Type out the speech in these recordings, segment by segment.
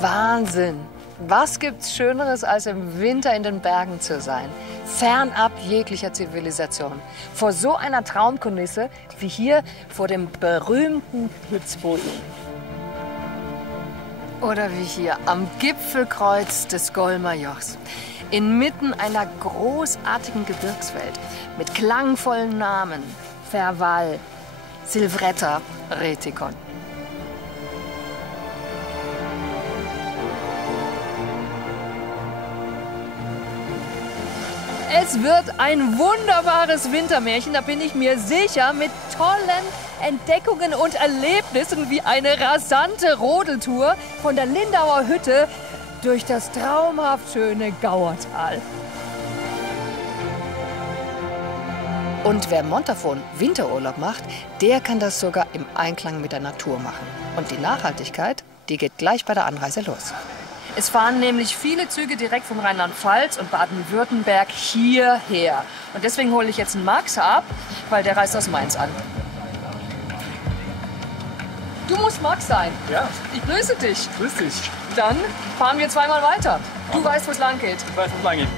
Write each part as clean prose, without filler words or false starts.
Wahnsinn! Was gibt's Schöneres, als im Winter in den Bergen zu sein? Fernab jeglicher Zivilisation. Vor so einer Traumkulisse wie hier vor dem berühmten Kitzbühel. Oder wie hier am Gipfelkreuz des Golmer Jochs. Inmitten einer großartigen Gebirgswelt mit klangvollen Namen. Ferval, Silvretta, Retikon. Es wird ein wunderbares Wintermärchen, da bin ich mir sicher, mit tollen Entdeckungen und Erlebnissen wie eine rasante Rodeltour von der Lindauer Hütte durch das traumhaft schöne Gauertal. Und wer Montafon Winterurlaub macht, der kann das sogar im Einklang mit der Natur machen. Und die Nachhaltigkeit, die geht gleich bei der Anreise los. Es fahren nämlich viele Züge direkt von Rheinland-Pfalz und Baden-Württemberg hierher. Und deswegen hole ich jetzt einen Max ab, weil der reist aus Mainz an. Du musst Max sein. Ja. Ich grüße dich. Grüß dich. Dann fahren wir zweimal weiter. Du weißt, wo es lang geht. Ich weiß, wo es lang geht.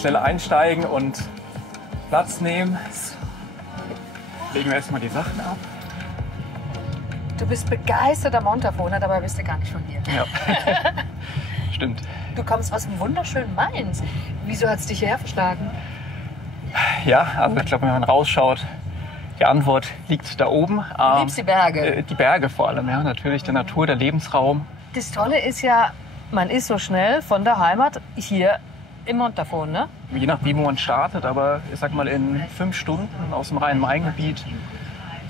Schnell einsteigen und Platz nehmen. Legen wir erstmal die Sachen ab. Du bist begeisterter Montafoner, dabei bist du gar nicht von hier. Ja. Stimmt. Du kommst aus dem wunderschönen Mainz. Wieso hat es dich hierher verschlagen? Ja, also ich glaube, wenn man rausschaut, die Antwort liegt da oben. Du liebst die Berge. Die Berge vor allem, ja. Natürlich die Natur, der Lebensraum. Das Tolle ist ja, man ist so schnell von der Heimat hier im Montafon, ne? Je nachdem, wo man startet, aber ich sag mal in 5 Stunden aus dem Rhein-Main-Gebiet,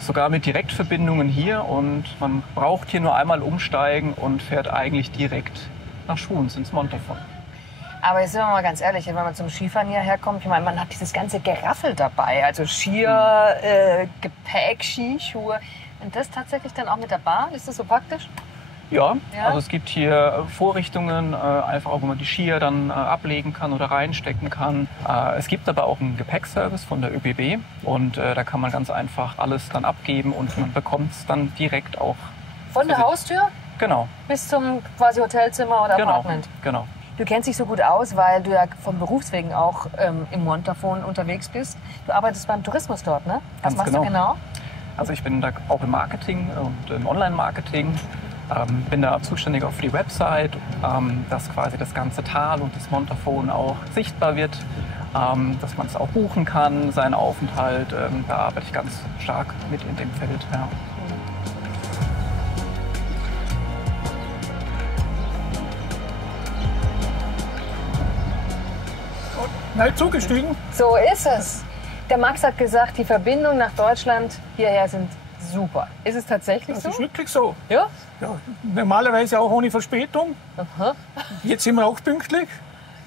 sogar mit Direktverbindungen hier, und man braucht hier nur einmal umsteigen und fährt eigentlich direkt nach Schruns ins Montafon. Aber jetzt sind wir mal ganz ehrlich, wenn man zum Skifahren hierher kommt, ich meine, man hat dieses ganze Geraffel dabei, also Skier, Gepäck, Skischuhe. Und das tatsächlich dann auch mit der Bahn, ist das so praktisch? Ja, Ja? also es gibt hier Vorrichtungen, einfach auch, wo man die Skier dann ablegen kann oder reinstecken kann. Es gibt aber auch einen Gepäckservice von der ÖBB, und da kann man ganz einfach alles dann abgeben und man bekommt es dann direkt auch. Von der Haustür Genau. bis zum quasi Hotelzimmer oder Genau, Apartment? genau. Du kennst dich so gut aus, weil du ja vom Berufswegen auch im Montafon unterwegs bist. Du arbeitest beim Tourismus dort, ne? Was Ganz machst du genau? Also ich bin da auch im Marketing und im Online-Marketing. Bin da zuständig auch für die Website, dass quasi das ganze Tal und das Montafon auch sichtbar wird, dass man es auch buchen kann, seinen Aufenthalt. Da arbeite ich ganz stark mit in dem Feld. Ja. Neu zugestiegen? So ist es. Der Max hat gesagt, die Verbindungen nach Deutschland hierher sind super. Ist es tatsächlich Das so? ist wirklich so. Ja? Ja, normalerweise auch ohne Verspätung. Aha. Jetzt sind wir auch pünktlich.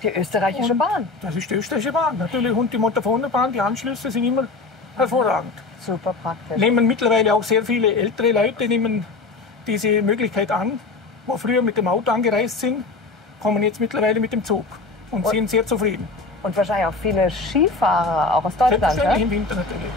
Die österreichische Und Bahn. Das ist die österreichische Bahn. Natürlich, und die Montafoner Bahn, die Anschlüsse sind immer hervorragend. Super praktisch. Nehmen mittlerweile auch sehr viele ältere Leute nehmen diese Möglichkeit an, wo früher mit dem Auto angereist sind, kommen jetzt mittlerweile mit dem Zug und sind sehr zufrieden. Und wahrscheinlich auch viele Skifahrer, auch aus Deutschland. Selbstverständlich Ja? im Winter natürlich.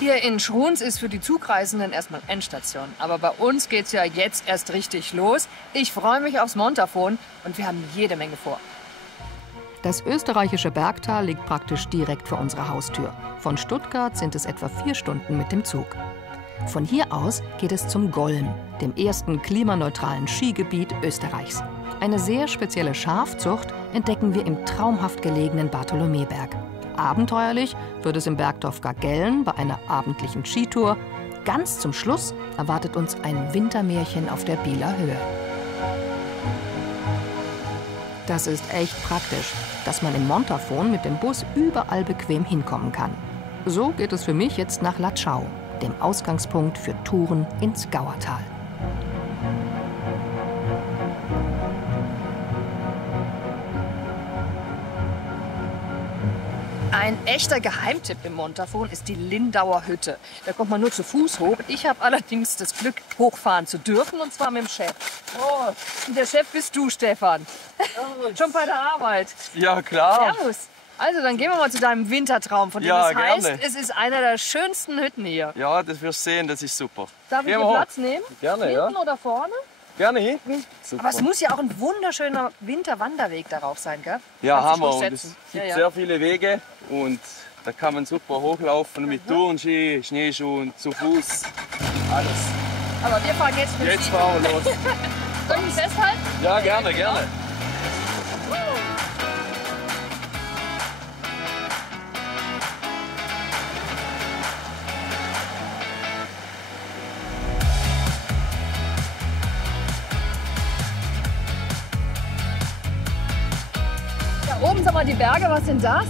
Hier in Schruns ist für die Zugreisenden erstmal Endstation. Aber bei uns geht's ja jetzt erst richtig los. Ich freue mich aufs Montafon und wir haben jede Menge vor. Das österreichische Bergtal liegt praktisch direkt vor unserer Haustür. Von Stuttgart sind es etwa 4 Stunden mit dem Zug. Von hier aus geht es zum Golm, dem ersten klimaneutralen Skigebiet Österreichs. Eine sehr spezielle Schafzucht entdecken wir im traumhaft gelegenen Bartholomäberg. Abenteuerlich wird es im Bergdorf Gargellen bei einer abendlichen Skitour. Ganz zum Schluss erwartet uns ein Wintermärchen auf der Bieler Höhe. Das ist echt praktisch, dass man im Montafon mit dem Bus überall bequem hinkommen kann. So geht es für mich jetzt nach Latschau, dem Ausgangspunkt für Touren ins Gauertal. Ein echter Geheimtipp im Montafon ist die Lindauer Hütte. Da kommt man nur zu Fuß hoch. Ich habe allerdings das Glück, hochfahren zu dürfen, und zwar mit dem Chef. Oh, und der Chef bist du, Stefan. Schon bei der Arbeit. Ja, klar. Servus. Also, dann gehen wir mal zu deinem Wintertraum, von dem Ja, es heißt, gerne. es ist einer der schönsten Hütten hier. Ja, das wirst du sehen, das ist super. Darf ich Gehen hier wir hoch. Platz nehmen? Gerne, ja. Hinten oder vorne? Gerne hin. Super. Aber es muss ja auch ein wunderschöner Winterwanderweg darauf sein, gell? Ja, Kannst dich Hammer. Und es durchsetzen. gibt Ja, ja. sehr viele Wege und da kann man super hochlaufen mit Tourenski, Schneeschuhen, zu Fuß, alles. Aber wir fahren jetzt mit Jetzt fahren wir los. Soll ich mich festhalten? Ja, gerne, gerne. Da oben, sag mal, die Berge, was sind das?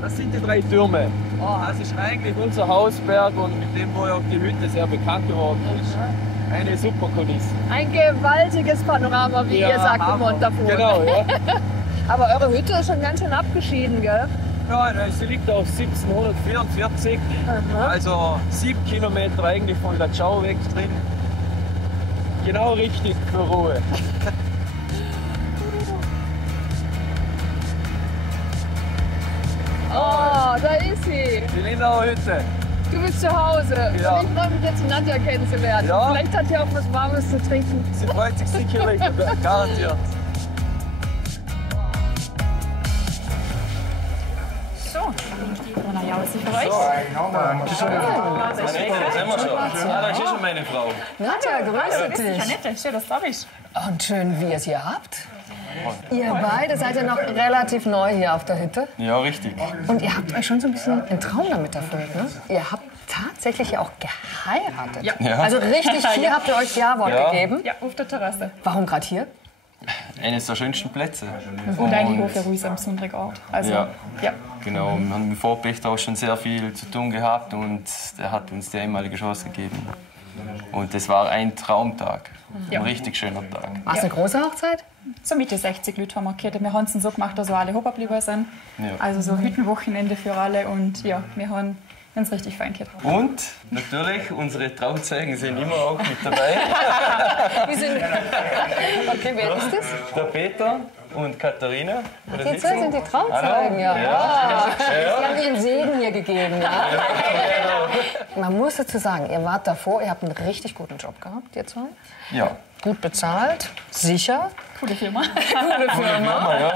Das sind die 3 Türme. Das ist eigentlich unser Hausberg und mit dem, wo ja auch die Hütte sehr bekannt geworden ist. Eine super Kulisse. Ein gewaltiges Panorama, wie ihr sagt, im Montafon. Genau, ja. Aber eure Hütte ist schon ganz schön abgeschieden, gell? Ja, sie liegt auf 1744, also 7 Kilometer eigentlich von der Tschau weg drin. Genau richtig für Ruhe. Oh, da ist sie. Die Lindauer Hütte. Du bist zu Hause. Ja. Und ich freue mich jetzt, die Nadja kennenzulernen. Ja. Vielleicht hat sie auch was Warmes zu trinken. Sie freut sich sicherlich, garantiert. Na ja, was ist für euch? Da sind wir schon. Ah, das ist schon meine Frau. Nadja, grüße dich. Annette, schön, dass du da bist. Und schön, wie ihr es hier habt. Ihr beide seid ja noch relativ neu hier auf der Hütte. Ja, richtig. Und ihr habt euch schon so ein bisschen einen Traum damit erfüllt, ne? Ihr habt tatsächlich auch geheiratet. Ja. Also richtig, hier habt ihr euch Ja-Wort gegeben. Ja, auf der Terrasse. Warum gerade hier? Eines der schönsten Plätze. Und eigentlich auch für uns am besonderen Ort. Also, Ja. ja. Genau, wir haben mit Vorpächter auch schon sehr viel zu tun gehabt und er hat uns die einmalige Chance gegeben. Und das war ein Traumtag, Ja. ein richtig schöner Tag. War es eine große Hochzeit? So Mitte 60 Leute haben wir gehört. Wir haben es so gemacht, dass alle geblieben sind. Ja. Also so Hüttenwochenende für alle. Und ja, wir haben uns richtig fein gehört. Und natürlich, unsere Trauzeugen sind immer auch mit dabei. Wie sind Okay, wer ist das? Der Peter und Katharina. Die zwei sind die Trauzeugen, ja. Sie haben ihren Segen hier gegeben, ja. Man muss dazu sagen, ihr wart davor, ihr habt einen richtig guten Job gehabt, ihr zwei. Ja. Gut bezahlt, sicher. Coole Firma. Gute Firma.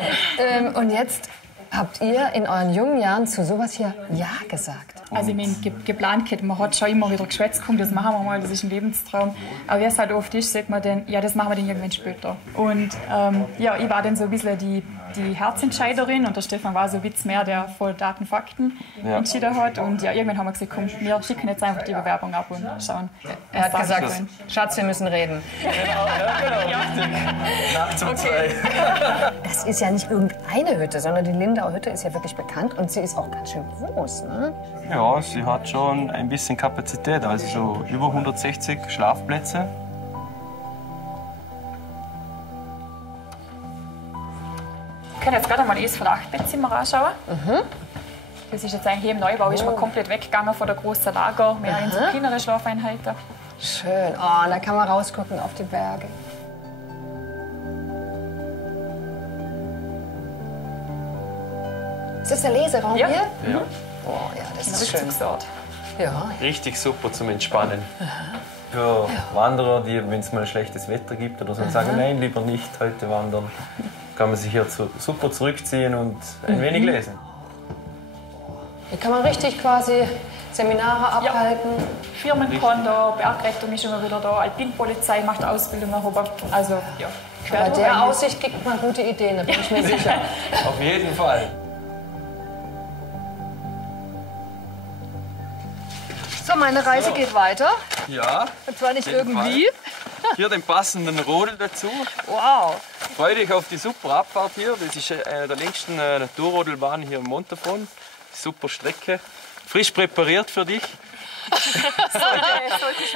Und jetzt habt ihr in euren jungen Jahren zu sowas hier Ja gesagt. Also ich meine, geplant gehabt, man hat schon immer wieder geschwätzt, komm, das machen wir mal, das ist ein Lebenstraum. Aber wie es halt oft ist, sagt man dann, ja, das machen wir dann irgendwann später. Und ja, ich war dann so ein bisschen die Herzentscheiderin und der Stefan war so ein Witz mehr, der voll Daten, Fakten entschieden hat. Und ja, irgendwann haben wir gesagt, komm, wir schicken jetzt einfach die Bewerbung ab und schauen. Er hat gesagt, Schatz, wir müssen reden. Nachts um 2. Das ist ja nicht irgendeine Hütte, sondern die Lindauer Hütte ist ja wirklich bekannt und sie ist auch ganz schön groß, ne? Ja, sie hat schon ein bisschen Kapazität, also so über 160 Schlafplätze. Wir können jetzt gerade mal das von 8-Bettzimmer anschauen. Das ist jetzt eigentlich im Neubau, ist man komplett weggegangen von der großen Lager, mehr in so kleinere Schlafeinheiten. Schön. Oh, da kann man rausgucken auf die Berge. Ist das der Leseraum Ja. hier? Ja. Oh ja, das ist schön. Rückzugsort. Ja. Richtig super zum Entspannen. Für Wanderer, die, wenn es mal schlechtes Wetter gibt oder so, sagen, nein, lieber nicht heute wandern, kann man sich hier super zurückziehen und ein wenig lesen. Hier kann man richtig quasi Seminare abhalten. Firmenkonto, Bergrettung ist immer wieder da, Alpinpolizei macht Ausbildung nach oben. Also ja, Bei der Aussicht kriegt man gute Ideen, da bin ich mir sicher. Auf jeden Fall. So, meine Reise geht weiter. Ja. Und zwar nicht Auf jeden irgendwie. Hier den passenden Rodel dazu. Wow. Freue dich auf die super Abfahrt hier. Das ist eine der längsten Naturrodelbahnen hier im Montafon. Super Strecke. Frisch präpariert für dich.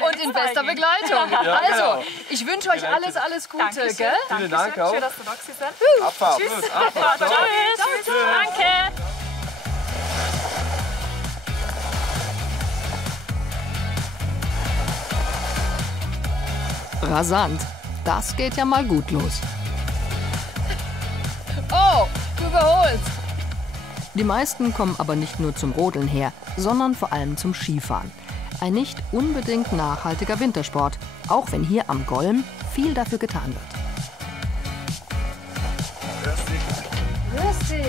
Und in bester Begleitung. Ja, Also, genau. ich wünsche euch alles Gute, Dankeschön. gell? Vielen Dank auch. Schön, dass du da gewesen bist. Abfahrt. Tschüss. Abfahrt. Tschüss. Danke. Rasant. Das geht ja mal gut los. Oh, du überholst. Die meisten kommen aber nicht nur zum Rodeln her, sondern vor allem zum Skifahren. Ein nicht unbedingt nachhaltiger Wintersport, auch wenn hier am Golm viel dafür getan wird. Grüß dich.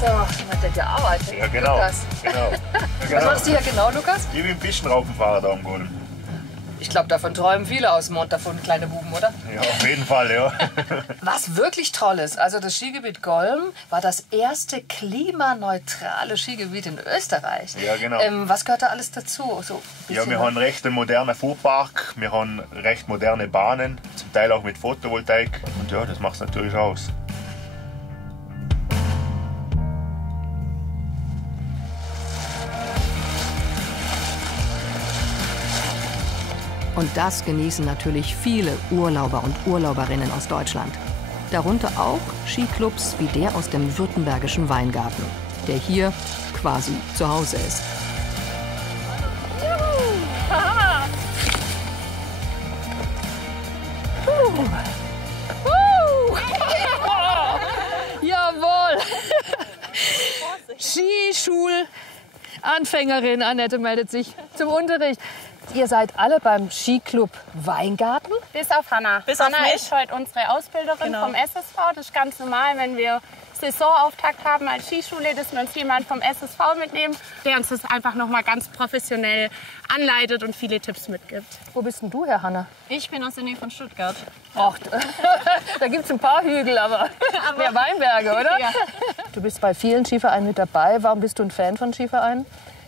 So, man hat ja gearbeitet. Ja, genau. Lukas. Genau. Was machst du hier genau, Lukas? Ich bin ein bisschen Raupenfahrer da am Golm. Ich glaube, davon träumen viele aus Montafon, kleine Buben, oder? Ja, auf jeden Fall, ja. Was wirklich toll ist, also das Skigebiet Golm war das erste klimaneutrale Skigebiet in Österreich. Ja, genau. Was gehört da alles dazu? So ein Ja, bisschen wir haben recht einen modernen Fuhrpark, wir haben recht moderne Bahnen, zum Teil auch mit Photovoltaik. Und ja, das macht es natürlich aus. Und das genießen natürlich viele Urlauber und Urlauberinnen aus Deutschland. Darunter auch Skiclubs wie der aus dem württembergischen Weingarten, der hier quasi zu Hause ist. Jawohl! Skischul-Anfängerin Annette meldet sich zum Unterricht. Ihr seid alle beim Skiclub Weingarten? Bis auf Hanna. Hanna ist heute unsere Ausbilderin vom SSV. Das ist ganz normal, wenn wir Saisonauftakt haben als Skischule, dass wir uns jemand vom SSV mitnehmen, der uns das einfach noch mal ganz professionell anleitet und viele Tipps mitgibt. Wo bist denn du, Herr Hanna? Ich bin aus der Nähe von Stuttgart. Ach, da gibt es ein paar Hügel, aber mehr Weinberge, oder? Ja. Du bist bei vielen Skivereinen mit dabei. Warum bist du ein Fan von Skivereinen?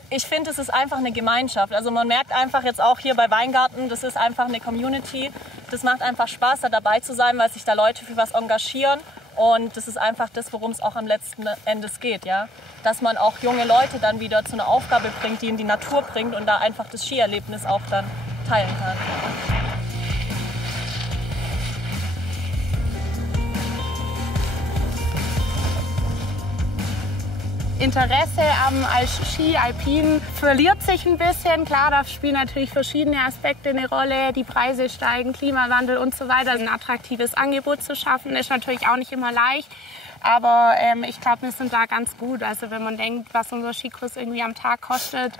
Ich finde, es ist einfach eine Gemeinschaft. Also man merkt einfach jetzt auch hier bei Weingarten, das ist einfach eine Community. Das macht einfach Spaß, da dabei zu sein, weil sich da Leute für was engagieren. Und das ist einfach das, worum es auch am letzten Endes geht. Ja? Dass man auch junge Leute dann wieder zu einer Aufgabe bringt, die in die Natur bringt und da einfach das Skierlebnis auch dann teilen kann. Interesse als Ski-Alpin verliert sich ein bisschen. Klar, da spielen natürlich verschiedene Aspekte eine Rolle. Die Preise steigen, Klimawandel und so weiter. Ein attraktives Angebot zu schaffen, ist natürlich auch nicht immer leicht. Aber ich glaube, wir sind da ganz gut. Also wenn man denkt, was unser Skikurs irgendwie am Tag kostet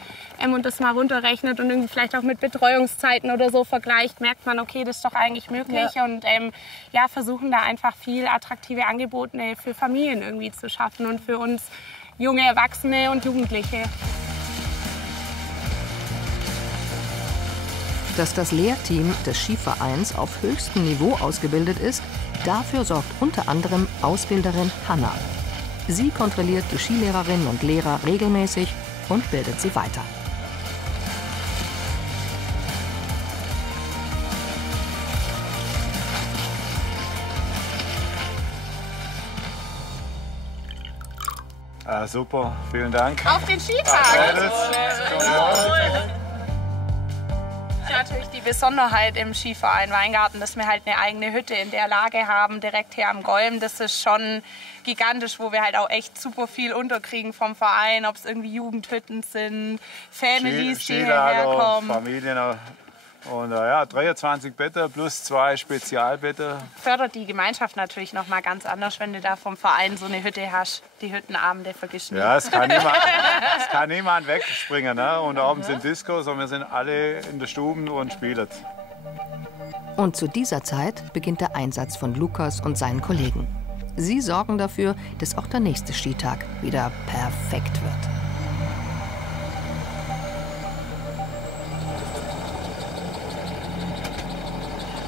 und das mal runterrechnet und irgendwie vielleicht auch mit Betreuungszeiten oder so vergleicht, merkt man, okay, das ist doch eigentlich möglich. Ja. Und ja, versuchen da einfach viel attraktive Angebote für Familien irgendwie zu schaffen und für uns junge Erwachsene und Jugendliche. Dass das Lehrteam des Skivereins auf höchstem Niveau ausgebildet ist, dafür sorgt unter anderem Ausbilderin Hanna. Sie kontrolliert die Skilehrerinnen und Lehrer regelmäßig und bildet sie weiter. Super, vielen Dank. Auf den Skipark! Das ist natürlich die Besonderheit im Skiverein Weingarten, dass wir halt eine eigene Hütte in der Lage haben, direkt hier am Golm. Das ist schon gigantisch, wo wir halt auch echt super viel unterkriegen vom Verein, ob es irgendwie Jugendhütten sind, Families, die hierher kommen. Familien und ja, 23 Betten plus 2 Spezialbetten. Fördert die Gemeinschaft natürlich noch mal ganz anders, wenn du da vom Verein so eine Hütte hast. Die Hüttenabende vergisst nie. Ja, es kann niemand wegspringen. Ne? Und oben sind Diskos und wir sind alle in der Stube und spielen. Und zu dieser Zeit beginnt der Einsatz von Lukas und seinen Kollegen. Sie sorgen dafür, dass auch der nächste Skitag wieder perfekt wird.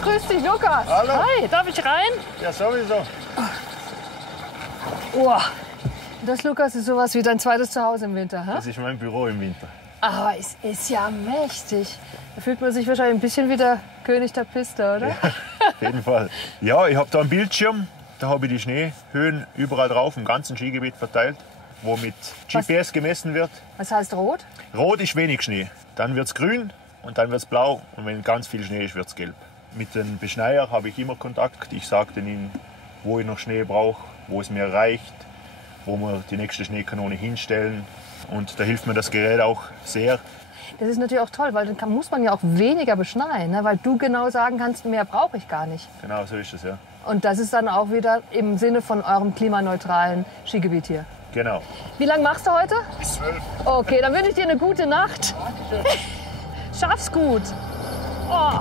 Grüß dich, Lukas. Hallo. Hi, darf ich rein? Ja, sowieso. Oh, das, Lukas, ist sowas wie dein zweites Zuhause im Winter, hä? Das ist mein Büro im Winter. Aber es ist ja mächtig. Da fühlt man sich wahrscheinlich ein bisschen wie der König der Piste, oder? Ja, auf jeden Fall. Ja, ich habe da einen Bildschirm. Da habe ich die Schneehöhen überall drauf, im ganzen Skigebiet verteilt, wo mit GPS gemessen wird. Was heißt rot? Rot ist wenig Schnee. Dann wird es grün und dann wird es blau. Und wenn ganz viel Schnee ist, wird es gelb. Mit den Beschneiern habe ich immer Kontakt. Ich sage ihnen, wo ich noch Schnee brauche, wo es mir reicht. wo wir die nächste Schneekanone hinstellen. Und da hilft mir das Gerät auch sehr. Das ist natürlich auch toll, weil dann muss man ja auch weniger beschneien, ne? Weil du genau sagen kannst, mehr brauche ich gar nicht. Genau, so ist es, ja. Und das ist dann auch wieder im Sinne von eurem klimaneutralen Skigebiet hier. Genau. Wie lange machst du heute? Bis 12. Okay, dann wünsche ich dir eine gute Nacht. Schaff's gut. Oh.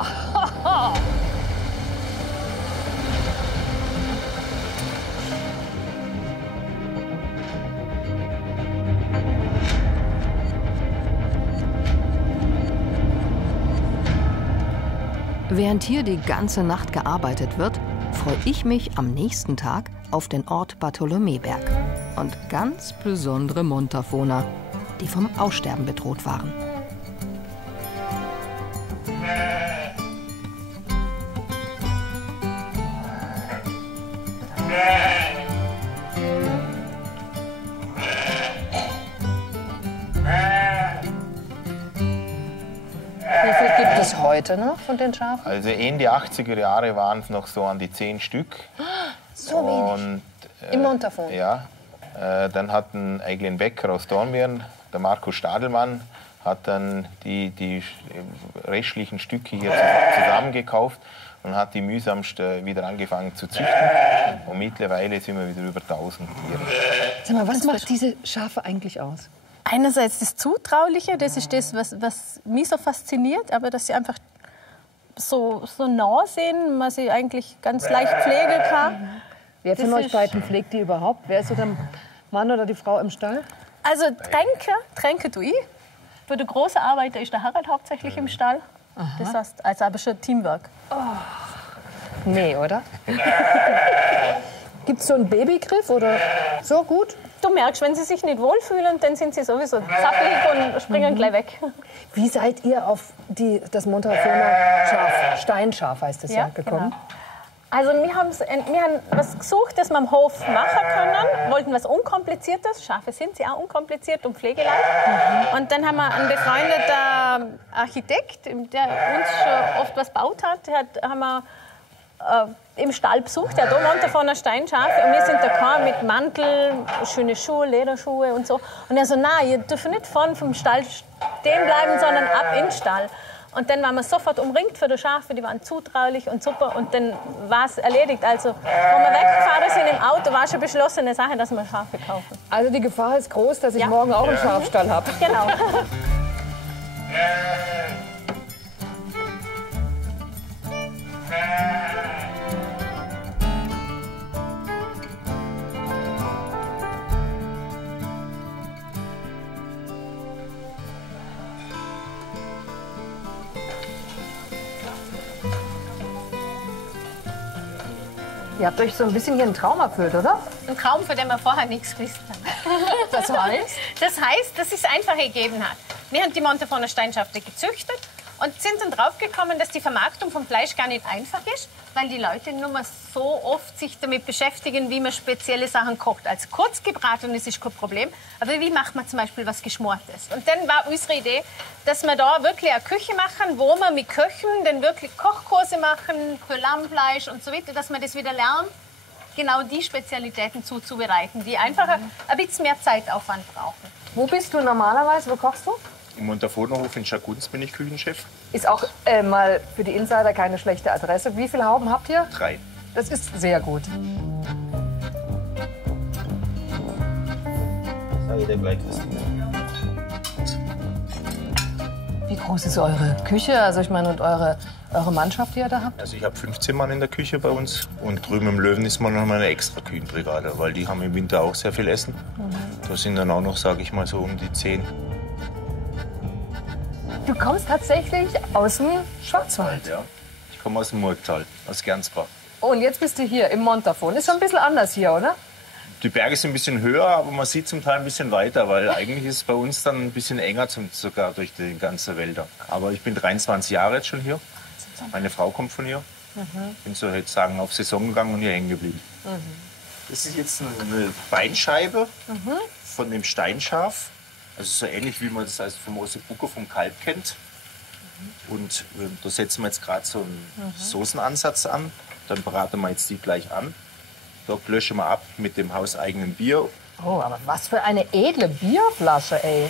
Während hier die ganze Nacht gearbeitet wird, freue ich mich am nächsten Tag auf den Ort Bartholomäberg und ganz besondere Montafoner, die vom Aussterben bedroht waren. Wie viel gibt es heute noch von den Schafen? Also in die 80er Jahre waren es noch so an die 10 Stück. So wenig? Im Montafon? Ja. Dann hat ein Eiglin Becker aus Dornbirn, der Markus Stadelmann, hat dann die restlichen Stücke hier zusammengekauft und hat die mühsamst wieder angefangen zu züchten. Und mittlerweile sind wir wieder über 1000 Tiere. Sag mal, was macht diese Schafe eigentlich aus? Einerseits das Zutrauliche, das ist das, was mich so fasziniert, aber dass sie einfach so nah sind, man sie eigentlich ganz leicht pflegen kann. Wer von euch beiden pflegt die überhaupt? Wer ist so der Mann oder die Frau im Stall? Also Tränke tue ich. Für die große Arbeiter ist der Harald hauptsächlich im Stall. Das heißt, also aber schon Teamwork. Oh. Nee, oder? Gibt es so einen Babygriff oder so gut? Du merkst, wenn sie sich nicht wohlfühlen, dann sind sie sowieso zappelig und springen gleich weg. Wie seid ihr auf das Montafoner Schaf, Steinschaf heißt es ja, gekommen? Genau. Also wir haben was gesucht, das wir am Hof machen können, wollten was Unkompliziertes. Schafe sind sie auch unkompliziert und pflegeleicht. Und dann haben wir einen befreundeten Architekt, der uns schon oft was gebaut hat, haben wir im Stall besucht, der Montafoner Steinschafe. Und wir sind da gekommen mit Mantel, schöne Schuhe, Lederschuhe und so. Und er so, nein, ihr dürft nicht vorne vom Stall stehen bleiben, sondern ab in den Stall. Und dann waren wir sofort umringt für die Schafe, die waren zutraulich und super. Und dann war es erledigt. Also, als wir weggefahren sind im Auto, war schon beschlossene Sache, dass wir Schafe kaufen. Also die Gefahr ist groß, dass ich morgen auch einen Schafstall habe. Genau. Ihr habt euch so ein bisschen hier einen Traum erfüllt, oder? Ein Traum, für den wir vorher nichts gewusst haben. Was heißt? Das heißt, dass es einfach ergeben hat. Wir haben die Montafoner Steinschafe gezüchtet und sind dann draufgekommen, dass die Vermarktung vom Fleisch gar nicht einfach ist, weil die Leute nur mal so oft sich damit beschäftigen, wie man spezielle Sachen kocht. Also kurz gebraten ist kein Problem, aber wie macht man zum Beispiel was Geschmortes? Und dann war unsere Idee, dass wir da wirklich eine Küche machen, wo wir mit Köchen dann wirklich Kochkurse machen für Lammfleisch und so weiter, dass wir das wieder lernen, genau die Spezialitäten zuzubereiten, die einfach ein bisschen mehr Zeitaufwand brauchen. Wo bist du normalerweise? Wo kochst du? Im Montafonerhof in Schagunz bin ich Küchenchef. Ist auch mal für die Insider keine schlechte Adresse. Wie viele Hauben habt ihr? 3. Das ist sehr gut. Wie groß ist eure Küche? Also ich meine, und eure Mannschaft, die ihr da habt? Also ich habe 15 Mann in der Küche bei uns. Und drüben im Löwen ist man noch mal eine extra Küchenbrigade, weil die haben im Winter auch sehr viel Essen. Da sind dann auch noch, sage ich mal, so um die 10. Du kommst tatsächlich aus dem Schwarzwald. Ja. Ich komme aus dem Murgtal, aus Gernsbach. Und jetzt bist du hier im Montafon. Ist schon ein bisschen anders hier, oder? Die Berge sind ein bisschen höher, aber man sieht zum Teil ein bisschen weiter, weil eigentlich ist es bei uns dann ein bisschen enger, sogar durch die ganzen Wälder. Aber ich bin 23 Jahre jetzt schon hier. Meine Frau kommt von hier. Ich bin so jetzt sagen auf Saison gegangen und hier hängen geblieben. Das ist jetzt eine Beinscheibe von dem Steinschaf. Also so ähnlich wie man das also vom Ossebuco vom Kalb kennt. Und da setzen wir jetzt gerade so einen Soßenansatz an. Dann braten wir jetzt die gleich an. Da löschen wir ab mit dem hauseigenen Bier Oh, aber was für eine edle Bierflasche, ey.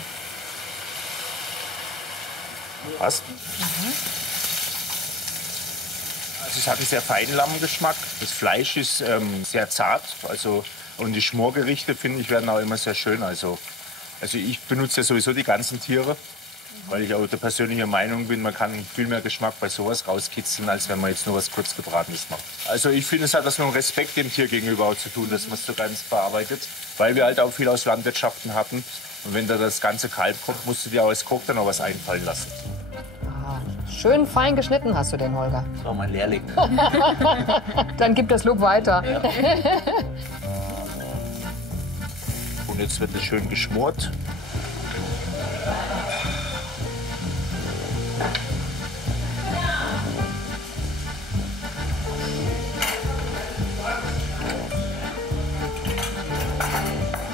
Passt. Also es hat einen sehr feinen Lammgeschmack. Das Fleisch ist sehr zart. Also, und die Schmorgerichte, finde ich, werden auch immer sehr schön. Also ich benutze ja sowieso die ganzen Tiere, weil ich auch der persönlichen Meinung bin, man kann viel mehr Geschmack bei sowas rauskitzeln, als wenn man jetzt nur was kurz Gebratenes macht. Also ich finde, es hat was mit dem Respekt dem Tier gegenüber auch zu tun, dass man es so ganz verarbeitet, weil wir halt auch viel aus Landwirtschaften hatten. Und wenn da das ganze Kalb kommt, musst du dir auch als Koch dann auch was einfallen lassen. Schön fein geschnitten hast du den, Holger. Das war mein Lehrling. Dann gib das Lob weiter. Ja. Und jetzt wird es schön geschmort.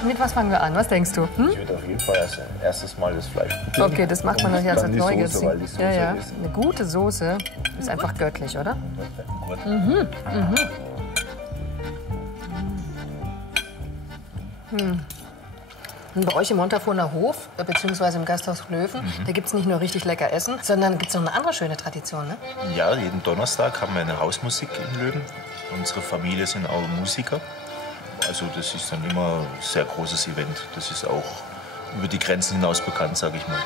Mit was fangen wir an? Was denkst du? Ich würde auf jeden Fall als erstes Mal das Fleisch probieren. Okay, das macht man natürlich als Neugier. Weil die Soße Ja. ist. Eine gute Soße ist einfach göttlich, oder? Gut. Mhm. Und bei euch im Montafoner Hof, beziehungsweise im Gasthaus Löwen, da gibt es nicht nur richtig lecker Essen, sondern gibt es noch eine andere schöne Tradition, ne? Ja, jeden Donnerstag haben wir eine Hausmusik in Löwen. Unsere Familie sind auch Musiker. Also das ist dann immer ein sehr großes Event. Das ist auch über die Grenzen hinaus bekannt, sage ich mal.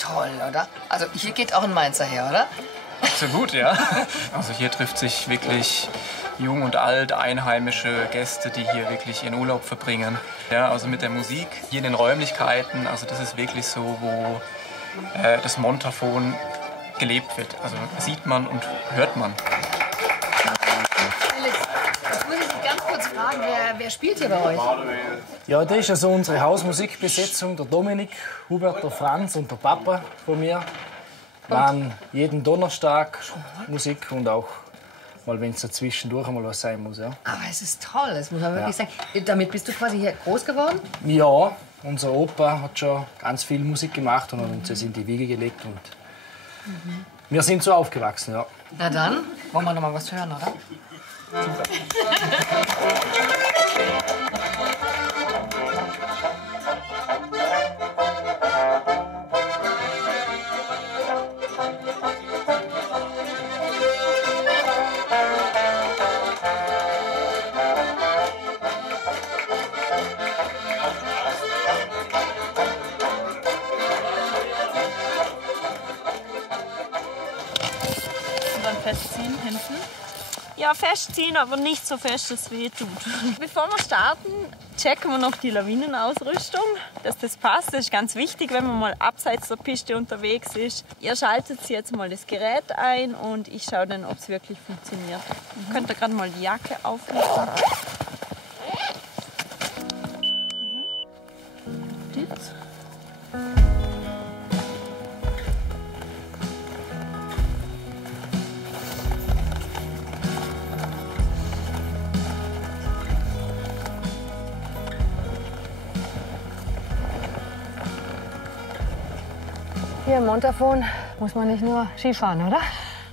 Toll, oder? Also hier geht auch ein Mainzer her, oder? Absolut, ja. Also hier trifft sich wirklich jung und alt, einheimische Gäste, die hier wirklich ihren Urlaub verbringen. Ja, also mit der Musik hier in den Räumlichkeiten, also das ist wirklich so, wo das Montafon gelebt wird. Also sieht man und hört man. Felix, jetzt muss ich dich ganz kurz fragen, wer spielt hier bei euch? Ja, das ist also unsere Hausmusikbesetzung. Der Dominik, Hubert, der Franz und der Papa von mir. Machen jeden Donnerstag Musik und auch mal, wenn es so zwischendurch einmal was sein muss. Ja. Aber es ist toll, das muss man wirklich sagen. Damit bist du quasi hier groß geworden? Ja, unser Opa hat schon ganz viel Musik gemacht und hat uns das in die Wiege gelegt. Und wir sind so aufgewachsen, ja. Na dann, wollen wir noch mal was hören, oder? Super. Festziehen hinten. Ja, festziehen, aber nicht so fest, dass es weh tut. Bevor wir starten, checken wir noch die Lawinenausrüstung, dass das passt. Das ist ganz wichtig, wenn man mal abseits der Piste unterwegs ist. Ihr schaltet jetzt mal das Gerät ein und ich schaue dann, ob es wirklich funktioniert. Könnt ihr gerade mal die Jacke aufmachen. Hier im Montafon muss man nicht nur Skifahren, oder?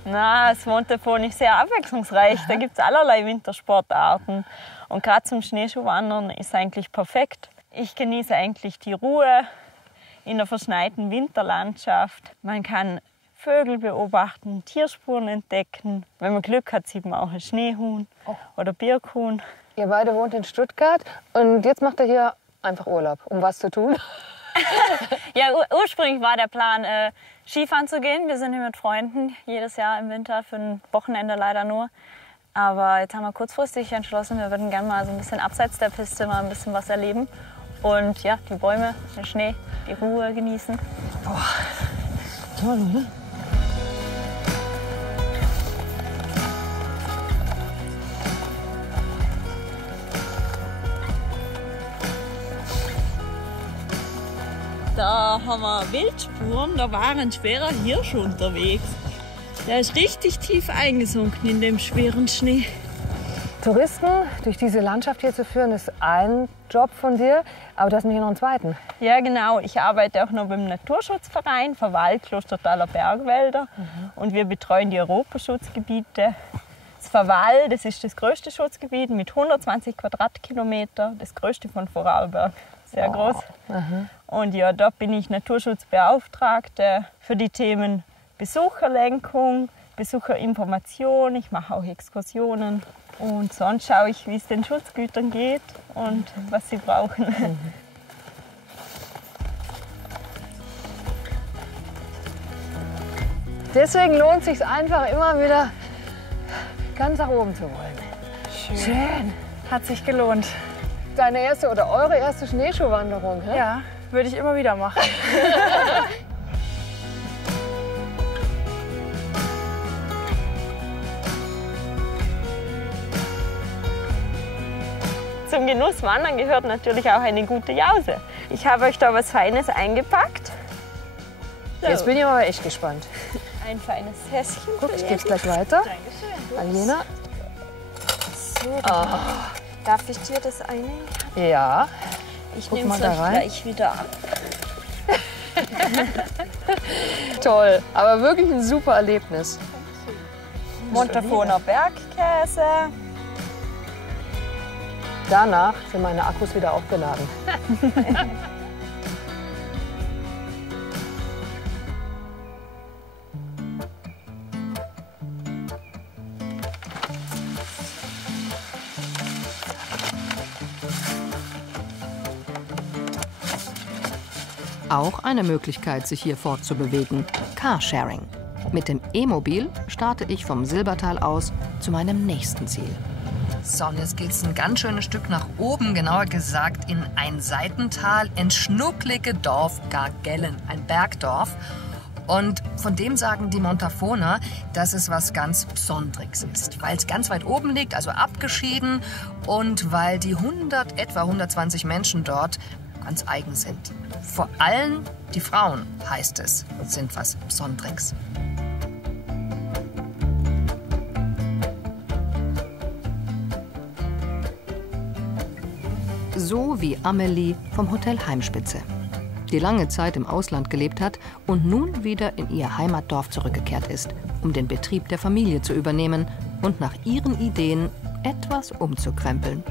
Na, das Montafon ist sehr abwechslungsreich. Da gibt es allerlei Wintersportarten. Und gerade zum Schneeschuhwandern ist eigentlich perfekt. Ich genieße eigentlich die Ruhe in der verschneiten Winterlandschaft. Man kann Vögel beobachten, Tierspuren entdecken. Wenn man Glück hat, sieht man auch ein Schneehuhn oder Birkhuhn. Ihr beide wohnt in Stuttgart und jetzt macht ihr hier einfach Urlaub, um was zu tun? Ja, ursprünglich war der Plan, Skifahren zu gehen. Wir sind hier mit Freunden jedes Jahr im Winter, für ein Wochenende leider nur. Aber jetzt haben wir kurzfristig entschlossen, wir würden gerne mal so ein bisschen abseits der Piste mal ein bisschen was erleben. Und ja, die Bäume, den Schnee, die Ruhe genießen. Boah, toll, oder? Da haben wir Wildspuren, da war ein schwerer Hirsch unterwegs. Der ist richtig tief eingesunken in dem schweren Schnee. Touristen durch diese Landschaft hier zu führen, ist ein Job von dir, aber du hast nämlich noch einen zweiten. Ja, genau. Ich arbeite auch noch beim Naturschutzverein Verwalt Klostertaler Bergwälder. Und wir betreuen die Europaschutzgebiete. Das Verwall, das ist das größte Schutzgebiet mit 120 Quadratkilometer, das größte von Vorarlberg. Sehr groß. Und ja, dort bin ich Naturschutzbeauftragte für die Themen Besucherlenkung, Besucherinformation. Ich mache auch Exkursionen. Und sonst schaue ich, wie es den Schutzgütern geht und was sie brauchen. Deswegen lohnt es sich einfach immer wieder ganz nach oben zu wollen. Schön. Hat sich gelohnt. Deine erste oder eure erste Schneeschuhwanderung, hä? Ja, würde ich immer wieder machen. Zum Genuss Wandern gehört natürlich auch eine gute Jause. Ich habe euch da was Feines eingepackt. So. Jetzt bin ich aber echt gespannt. Ein feines Häschen. Guck, ich gebe es gleich weiter. Alina. So, darf ich dir das eine? Ja. Ich nehme es gleich wieder ab. Toll, aber wirklich ein super Erlebnis. Montafoner Bergkäse. Danach sind meine Akkus wieder aufgeladen. Auch eine Möglichkeit, sich hier fortzubewegen: Carsharing. Mit dem E-Mobil starte ich vom Silbertal aus zu meinem nächsten Ziel. So, und jetzt geht's ein ganz schönes Stück nach oben, genauer gesagt in ein Seitental, ins schnucklige Dorf Gargellen, ein Bergdorf. Und von dem sagen die Montafoner, dass es was ganz Besonderes ist, weil es ganz weit oben liegt, also abgeschieden, und weil die etwa 120 Menschen dort ganz eigen sind. Vor allem die Frauen, heißt es, sind was Besonderes. So wie Amelie vom Hotel Heimspitze, die lange Zeit im Ausland gelebt hat und nun wieder in ihr Heimatdorf zurückgekehrt ist, um den Betrieb der Familie zu übernehmen und nach ihren Ideen etwas umzukrempeln.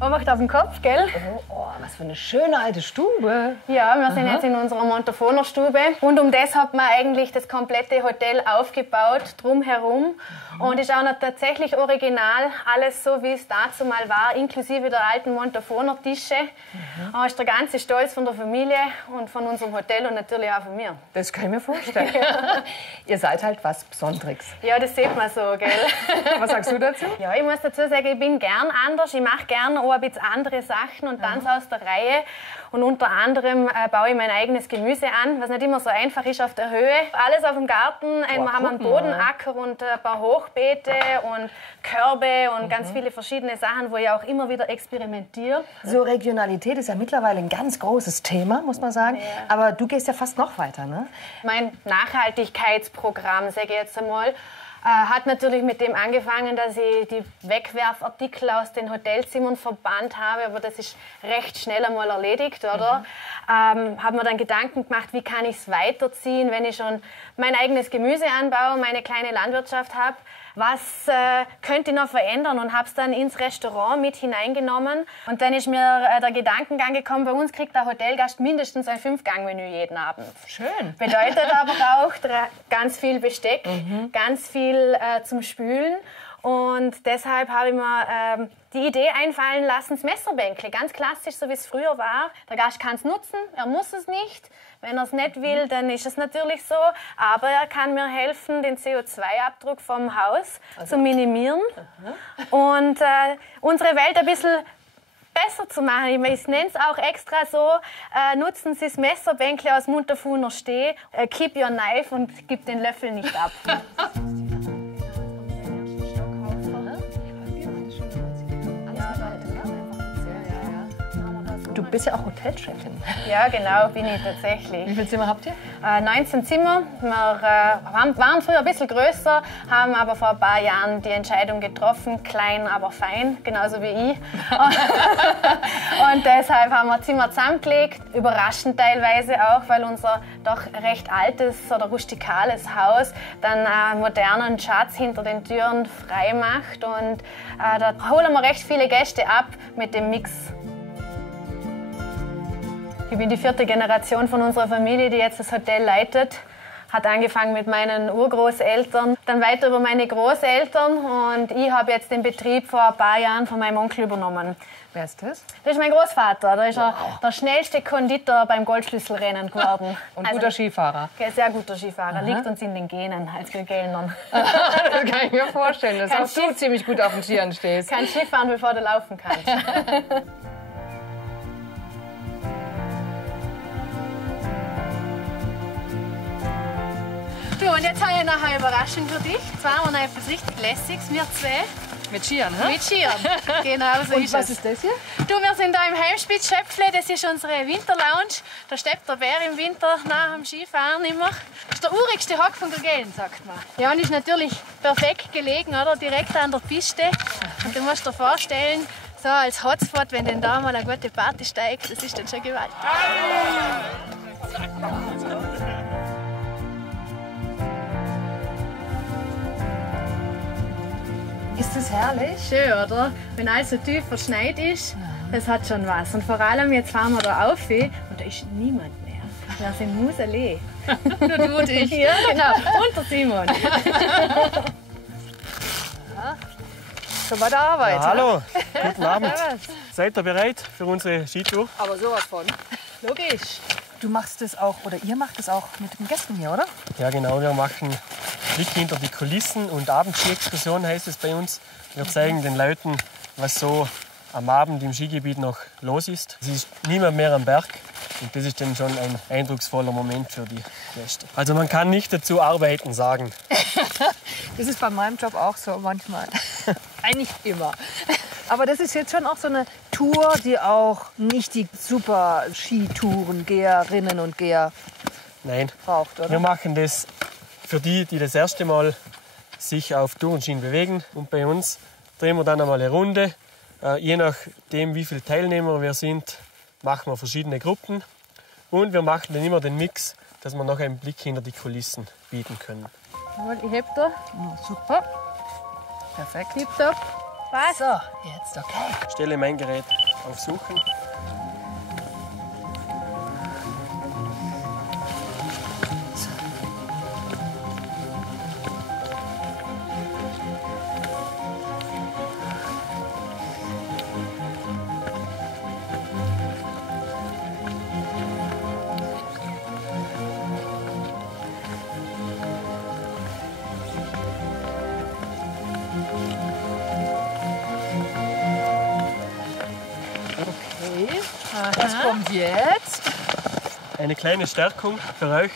Man macht auf den Kopf, gell? Oh, was für eine schöne alte Stube. Ja, wir sind jetzt in unserer Montafoner Stube. Und um das hat man eigentlich das komplette Hotel aufgebaut, drumherum. Und ist auch noch tatsächlich original, alles so, wie es dazu mal war, inklusive der alten Montafoner Tische. Da ist der ganze Stolz von der Familie und von unserem Hotel und natürlich auch von mir. Das kann ich mir vorstellen. Ihr seid halt was Besonderes. Ja, das sieht man so, gell? Was sagst du dazu? Ja, ich muss dazu sagen, ich bin gern anders. Ich mache gerne auch ein bisschen andere Sachen und tanze aus der Reihe. Und unter anderem baue ich mein eigenes Gemüse an, was nicht immer so einfach ist auf der Höhe. Alles auf dem Garten. Wir haben einen Bodenacker und ein paar Hochbeete und Körbe und ganz viele verschiedene Sachen, wo ich auch immer wieder experimentiere. So, Regionalität ist ja mittlerweile ein ganz großes Thema, muss man sagen. Ja. Aber du gehst ja fast noch weiter, ne? Mein Nachhaltigkeitsprogramm, sage ich jetzt einmal, hat natürlich mit dem angefangen, dass ich die Wegwerfartikel aus den Hotelzimmern verbannt habe, aber das ist recht schnell einmal erledigt, oder? Habe mir dann Gedanken gemacht, wie kann ich es weiterziehen, wenn ich schon mein eigenes Gemüse anbaue, meine kleine Landwirtschaft habe. Was könnte ich noch verändern, und habe es dann ins Restaurant mit hineingenommen. Und dann ist mir der Gedankengang gekommen, bei uns kriegt der Hotelgast mindestens ein 5-Gang-Menü jeden Abend. Schön. Bedeutet aber auch ganz viel Besteck, ganz viel zum Spülen. Und deshalb habe ich mir die Idee einfallen lassen, das Messerbänkle, ganz klassisch, so wie es früher war. Der Gast kann es nutzen, er muss es nicht. Wenn er es nicht will, dann ist es natürlich so. Aber er kann mir helfen, den CO2-Abdruck vom Haus zu minimieren und unsere Welt ein bisschen besser zu machen. Ich nenne es auch extra so, nutzen Sie das Messerbänkle aus Montafoner Steh, keep your knife und gib den Löffel nicht ab. Du Und bist ja auch Hotelchefin. Ja, genau, bin ich tatsächlich. Wie viele Zimmer habt ihr? 19 Zimmer. Wir waren früher ein bisschen größer, haben aber vor ein paar Jahren die Entscheidung getroffen, klein, aber fein, genauso wie ich. Und deshalb haben wir Zimmer zusammengelegt, überraschend teilweise auch, weil unser doch recht altes oder rustikales Haus dann einen modernen Schatz hinter den Türen frei macht. Und da holen wir recht viele Gäste ab mit dem Mix. Ich bin die 4. Generation von unserer Familie, die jetzt das Hotel leitet. Hat angefangen mit meinen Urgroßeltern, dann weiter über meine Großeltern und ich habe jetzt den Betrieb vor ein paar Jahren von meinem Onkel übernommen. Wer ist das? Das ist mein Großvater. Da ist er der schnellste Konditor beim Goldschlüsselrennen geworden. Und guter Skifahrer. Sehr guter Skifahrer. Liegt uns in den Genen als Grügelnern. Das kann ich mir vorstellen, dass auch du ziemlich gut auf den Skiern stehst. Kann Skifahren, bevor du laufen kannst. Du, und jetzt habe ich noch eine Überraschung für dich. Zwar haben wir noch etwas richtig Lässiges, wir zwei. Mit Skiern, hä? Mit Skiern, genau so und ist was es. ist das hier? Du, wir sind hier im Heimspitz-Schöpfle, das ist unsere Winterlounge. Da steppt der Bär im Winter nach dem Skifahren immer. Das ist der urigste Hock von Grügeln, sagt man. Ja, und ist natürlich perfekt gelegen, oder? Direkt an der Piste. Und du musst dir vorstellen, so als Hotspot, wenn denn da mal eine gute Party steigt, das ist dann schon gewaltig. Ist das herrlich? Schön, oder? Wenn alles so tief verschneit ist, das hat schon was. Und vor allem, jetzt fahren wir da auf und da ist niemand mehr. Wir sind Muselee. Nur du und ich. Ja, genau. Und der Simon. So bei der Arbeit. Ja, hallo, guten Abend. Seid ihr bereit für unsere Skitour? Aber sowas von. Logisch. Du machst es auch, oder ihr macht es auch mit den Gästen hier, oder? Ja, genau. Wir machen Blick hinter die Kulissen und Abendski-Exkursion heißt es bei uns. Wir zeigen den Leuten, was so am Abend im Skigebiet noch los ist. Es ist niemand mehr am Berg und das ist dann schon ein eindrucksvoller Moment für die Gäste. Also man kann nicht dazu arbeiten sagen. Das ist bei meinem Job auch so manchmal. Eigentlich immer. Aber das ist jetzt schon auch so eine Tour, die auch nicht die super Skitourengeherinnen und Geher braucht, oder? Wir machen das für die, die das erste Mal sich auf Tourenschienen bewegen. Und bei uns drehen wir dann einmal eine Runde. Je nachdem, wie viele Teilnehmer wir sind, machen wir verschiedene Gruppen. Und wir machen dann immer den Mix, dass wir noch einen Blick hinter die Kulissen bieten können. Ich heb da. Super. Perfekt. Tipptopp. Was? So, jetzt okay. Ich stelle mein Gerät auf Suchen. Was kommt jetzt? Eine kleine Stärkung für euch.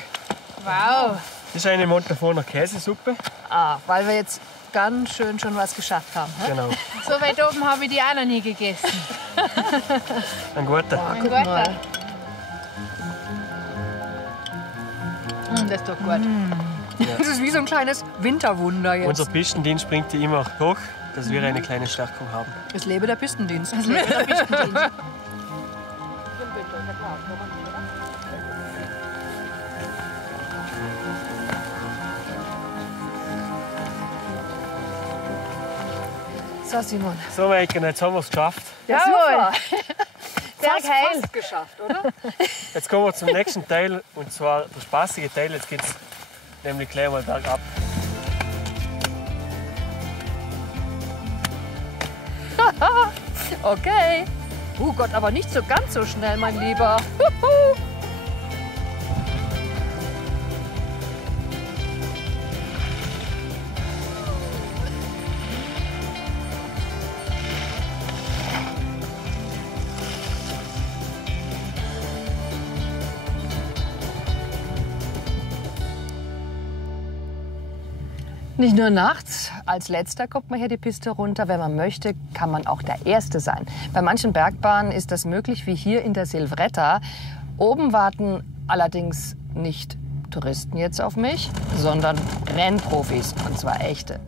Wow. Das ist eine Montafoner Käsesuppe. Ah, weil wir jetzt ganz schön schon was geschafft haben. He? Genau. So weit oben habe ich die auch noch nie gegessen. Ein guter. Guck mal. Das ist doch gut. Das ist wie so ein kleines Winterwunder jetzt. Unser Pistendienst bringt die immer hoch, dass wir eine kleine Stärkung haben. Es lebe der Pistendienst. Das lebe der Pistendienst. So, Simon. So, Maike, jetzt haben wir es geschafft. Ja, super. Sehr geil. Fast geschafft, oder? Jetzt kommen wir zum nächsten Teil, und zwar der spaßige Teil. Jetzt geht es nämlich gleich mal bergab. Okay. Gott, aber nicht so ganz so schnell, mein Lieber. Nicht nur nachts, als letzter kommt man hier die Piste runter. Wenn man möchte, kann man auch der Erste sein. Bei manchen Bergbahnen ist das möglich, wie hier in der Silvretta. Oben warten allerdings nicht Touristen jetzt auf mich, sondern Rennprofis, und zwar echte.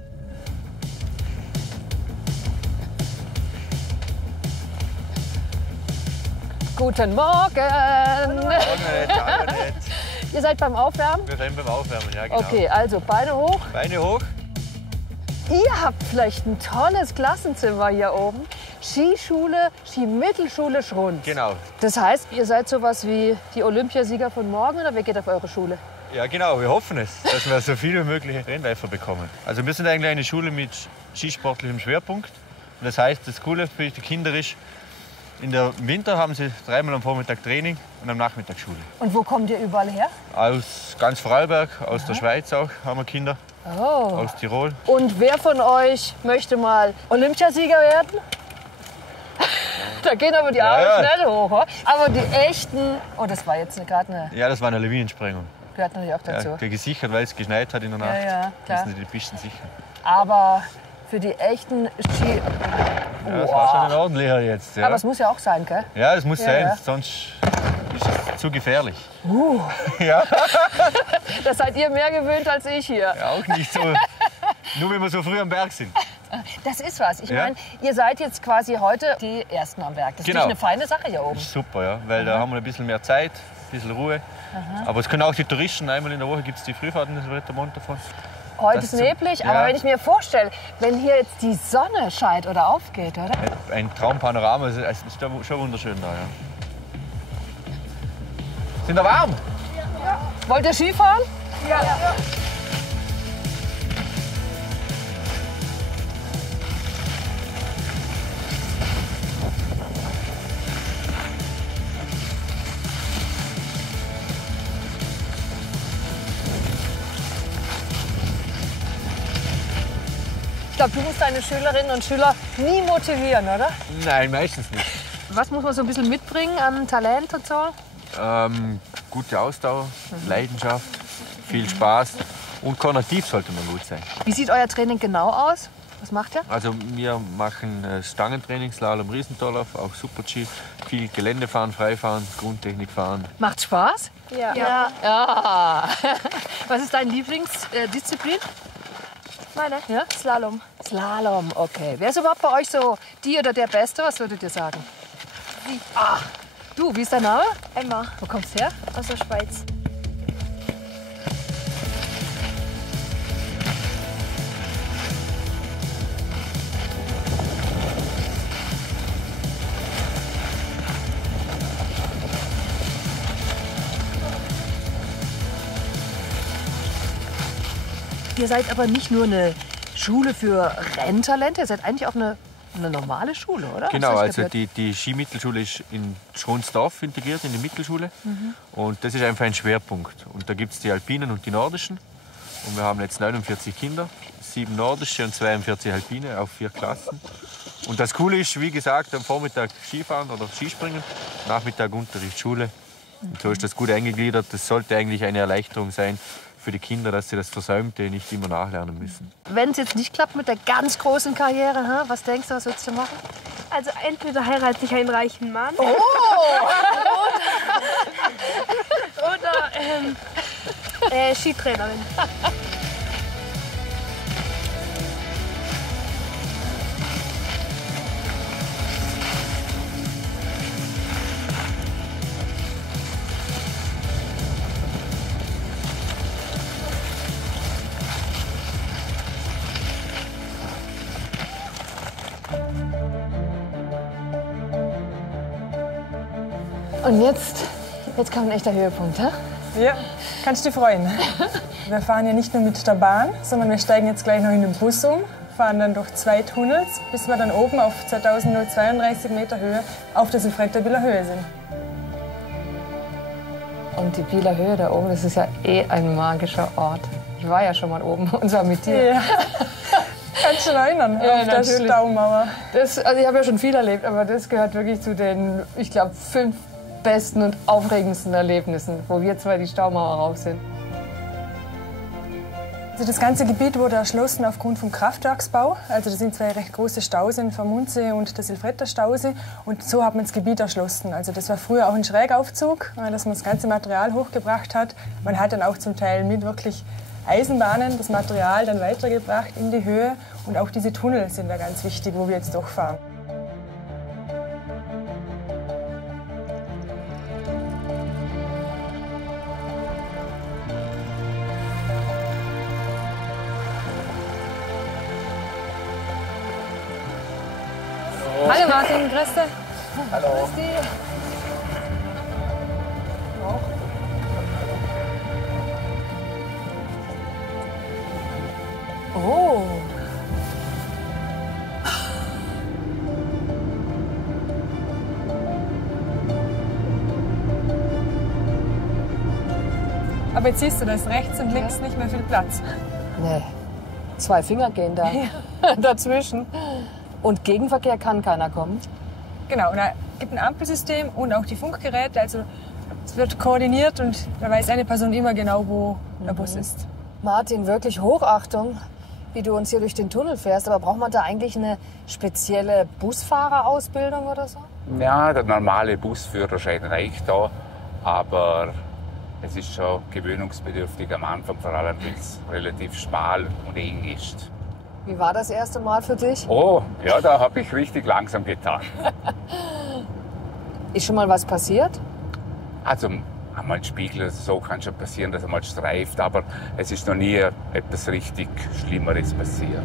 Guten Morgen! Ihr seid beim Aufwärmen? Wir rennen beim Aufwärmen, ja genau. Okay, also Beine hoch. Beine hoch. Ihr habt vielleicht ein tolles Klassenzimmer hier oben. Skischule, Skimittelschule Schrund. Genau. Das heißt, ihr seid sowas wie die Olympiasieger von morgen, oder wer geht auf eure Schule? Ja genau, wir hoffen es, dass wir so viele wie möglich Rennläufer bekommen. Also wir sind eigentlich eine Schule mit skisportlichem Schwerpunkt. Und das heißt, das Coole für die Kinder ist, im Winter haben sie 3-mal am Vormittag Training und am Nachmittag Schule. Und wo kommt ihr überall her? Aus ganz Vorarlberg, aus der Schweiz auch haben wir Kinder. Oh. Aus Tirol. Und wer von euch möchte mal Olympiasieger werden? Da gehen aber die Arme schnell hoch. Oder? Aber die echten... Oh, das war jetzt gerade eine... Ja, das war eine Lawinensprengung. Gehört natürlich auch dazu. Ja, gesichert, weil es geschneit hat in der Nacht. Ja, klar. Müssen die Pisten sichern. Aber für die echten Ski... Ja, das war schon ein ordentlicher jetzt. Ja. Aber es muss ja auch sein, gell? Ja, es muss sein, Ja. sonst ist es zu gefährlich. Ja. Das seid ihr mehr gewöhnt als ich hier. Ja, auch nicht so. Nur wenn wir so früh am Berg sind. Das ist was. Ich Ja. meine, ihr seid jetzt quasi heute die Ersten am Berg. Das Genau. ist eine feine Sache hier oben. Das ist super, ja, weil da haben wir ein bisschen mehr Zeit, ein bisschen Ruhe. Aha. Aber es können auch die Touristen, einmal in der Woche gibt es die Frühfahrten des Wetter-Montafon. Heute Das ist ist so- neblig, ja. aber wenn ich mir vorstelle, wenn hier jetzt die Sonne scheint oder aufgeht, oder? Ein Traumpanorama, es ist schon wunderschön da. Ja. Sind wir warm? Ja. Wollt ihr Skifahren? Ja. Ich glaube, du musst deine Schülerinnen und Schüler nie motivieren, oder? Nein, meistens nicht. Was muss man so ein bisschen mitbringen an Talent und so? Gute Ausdauer, Leidenschaft, viel Spaß und koordinativ sollte man gut sein. Wie sieht euer Training genau aus? Was macht ihr? Also wir machen Stangentraining, Slalom, Riesentorlauf, auch Super-G, viel Geländefahren, Freifahren, Grundtechnik fahren. Macht Spaß? Ja. Ja. Was ist deine Lieblingsdisziplin? Meine? Ja? Slalom. Slalom, okay. Wer ist überhaupt bei euch so die oder der Beste? Was würdet ihr sagen? Du, wie ist dein Name? Emma. Wo kommst du her? Aus der Schweiz. Ihr seid aber nicht nur eine Schule für Renntalente, ihr seid eigentlich auch eine normale Schule, oder? Genau, Hast du also die Skimittelschule ist in Schronsdorf integriert, in die Mittelschule. Mhm. Und das ist einfach ein Schwerpunkt. Und da gibt es die Alpinen und die Nordischen. Und wir haben jetzt 49 Kinder, 7 Nordische und 42 Alpine auf 4 Klassen. Und das Coole ist, wie gesagt, am Vormittag Skifahren oder Skispringen, Nachmittag Unterricht Schule. Und so ist das gut eingegliedert. Das sollte eigentlich eine Erleichterung sein für die Kinder, dass sie das Versäumte nicht immer nachlernen müssen. Wenn es jetzt nicht klappt mit der ganz großen Karriere, was denkst du, was würdest du machen? Also entweder heirate ich einen reichen Mann. Oh! oder Skitrainerin. Und jetzt kommt ein echter Höhepunkt, hä? Ja, kannst du dich freuen. Wir fahren ja nicht nur mit der Bahn, sondern wir steigen jetzt gleich noch in den Bus um, fahren dann durch 2 Tunnels, bis wir dann oben auf 2032 Meter Höhe auf der Silvretta-Bieler Höhe sind. Und die Bieler Höhe da oben, das ist ja eh ein magischer Ort. Ich war ja schon mal oben, und zwar mit dir. Ja. Kannst du dich erinnern, Ja, auf der natürlich. Staumauer. Also ich habe ja schon viel erlebt, aber das gehört wirklich zu den, ich glaube, 5 besten und aufregendsten Erlebnissen, wo wir zwei die Staumauer rauf sind. Also das ganze Gebiet wurde erschlossen aufgrund vom Kraftwerksbau. Also das sind zwei recht große Stauseen, Vermundsee und der Silfretter Stausee. Und so hat man das Gebiet erschlossen. Also das war früher auch ein Schrägaufzug, dass man das ganze Material hochgebracht hat. Man hat dann auch zum Teil mit wirklich Eisenbahnen das Material dann weitergebracht in die Höhe. Und auch diese Tunnel sind da ganz wichtig, wo wir jetzt durchfahren. Hallo Martin, grüß dich. Hallo. Grüß dich. Oh. Aber jetzt siehst du, da ist rechts und links nicht mehr viel Platz. Nee, 2 Finger gehen da dazwischen. Und Gegenverkehr kann keiner kommen? Genau, und es gibt ein Ampelsystem und auch die Funkgeräte. Also es wird koordiniert und da weiß eine Person immer genau, wo der Bus ist. Martin, wirklich Hochachtung, wie du uns hier durch den Tunnel fährst. Aber braucht man da eigentlich eine spezielle Busfahrerausbildung oder so? Ja, der normale Busführerschein reicht da, aber es ist schon gewöhnungsbedürftig am Anfang, vor allem weil es relativ schmal und eng ist. Wie war das erste Mal für dich? Oh, ja, da habe ich richtig langsam getan. Ist schon mal was passiert? Also einmal ein Spiegel, so kann schon passieren, dass er mal streift, aber es ist noch nie etwas richtig Schlimmeres passiert.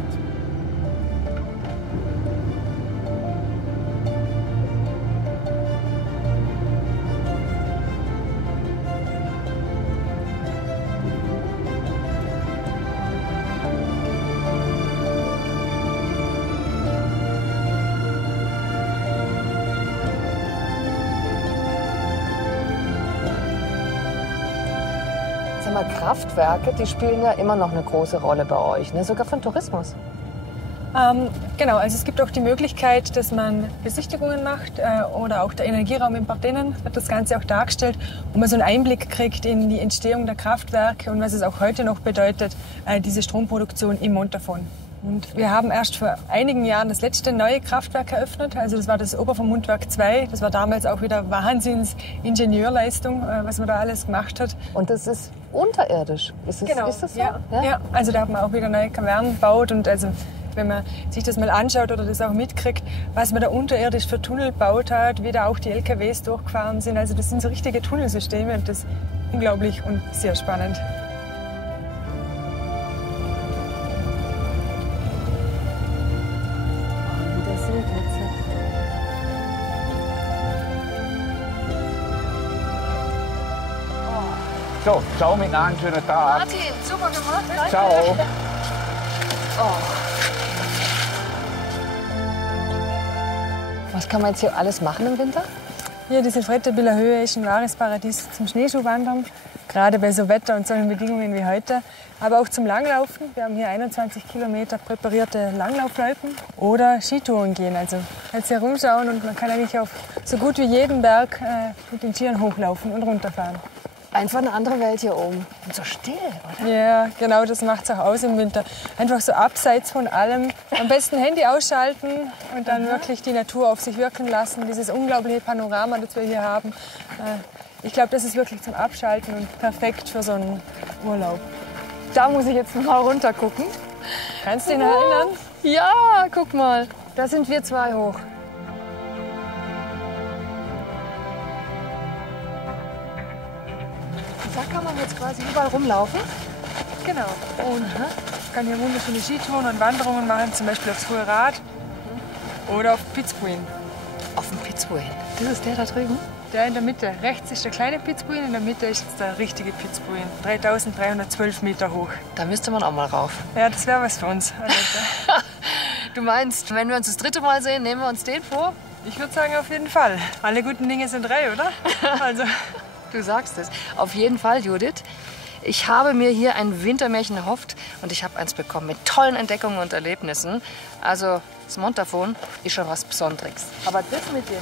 Kraftwerke, die spielen ja immer noch eine große Rolle bei euch, ne? Sogar für den Tourismus. Genau, also es gibt auch die Möglichkeit, dass man Besichtigungen macht oder auch der Energieraum in Bardinnen wird das Ganze auch dargestellt, wo man so einen Einblick kriegt in die Entstehung der Kraftwerke und was es auch heute noch bedeutet, diese Stromproduktion im Montafon. Und wir haben erst vor einigen Jahren das letzte neue Kraftwerk eröffnet. Also das war das Obervermundwerk 2. Das war damals auch wieder Wahnsinns-Ingenieurleistung, was man da alles gemacht hat. Und das ist unterirdisch. Ist das so? Ja. Ja, also da hat man auch wieder neue Kavernen gebaut. Und also, wenn man sich das mal anschaut oder das auch mitkriegt, was man da unterirdisch für Tunnel gebaut hat, wie da auch die LKWs durchgefahren sind. Also das sind so richtige Tunnelsysteme und das ist unglaublich und sehr spannend. So, ciao miteinander, schönen Tag. Martin, super gemacht. Danke. Ciao. Oh. Was kann man jetzt hier alles machen im Winter? Hier, die Silfretterbiller Höhe ist ein wahres Paradies zum Schneeschuhwandern. Gerade bei so Wetter und solchen Bedingungen wie heute. Aber auch zum Langlaufen. Wir haben hier 21 Kilometer präparierte Langlaufloipen. Oder Skitouren gehen. Also jetzt hier rumschauen und man kann eigentlich auf so gut wie jeden Berg mit den Skiern hochlaufen und runterfahren. Einfach eine andere Welt hier oben. Und so still, oder? Ja, genau, das macht es auch aus im Winter. Einfach so abseits von allem. Am besten Handy ausschalten und dann wirklich die Natur auf sich wirken lassen. Dieses unglaubliche Panorama, das wir hier haben. Ich glaube, das ist wirklich zum Abschalten und perfekt für so einen Urlaub. Da muss ich jetzt mal runter gucken. Kannst du dich noch erinnern? Ja, guck mal. Da sind wir 2 hoch. Da kann man jetzt quasi überall rumlaufen. Genau. Und kann hier wunderschöne Skitouren und Wanderungen machen, zum Beispiel aufs Hohe Rad oder auf Pitzbuin. Auf dem Pitzbuin? Das ist der da drüben? Der in der Mitte. Rechts ist der kleine Pitzbuin, in der Mitte ist jetzt der richtige Pitzbuin. 3312 Meter hoch. Da müsste man auch mal rauf. Ja, das wäre was für uns. Du meinst, wenn wir uns das 3. Mal sehen, nehmen wir uns den vor? Ich würde sagen, auf jeden Fall. Alle guten Dinge sind 3, oder? Also. Du sagst es. Auf jeden Fall, Judith. Ich habe mir hier ein Wintermärchen erhofft und ich habe eins bekommen mit tollen Entdeckungen und Erlebnissen. Also das Montafon ist schon was Besonderes. Aber das mit dem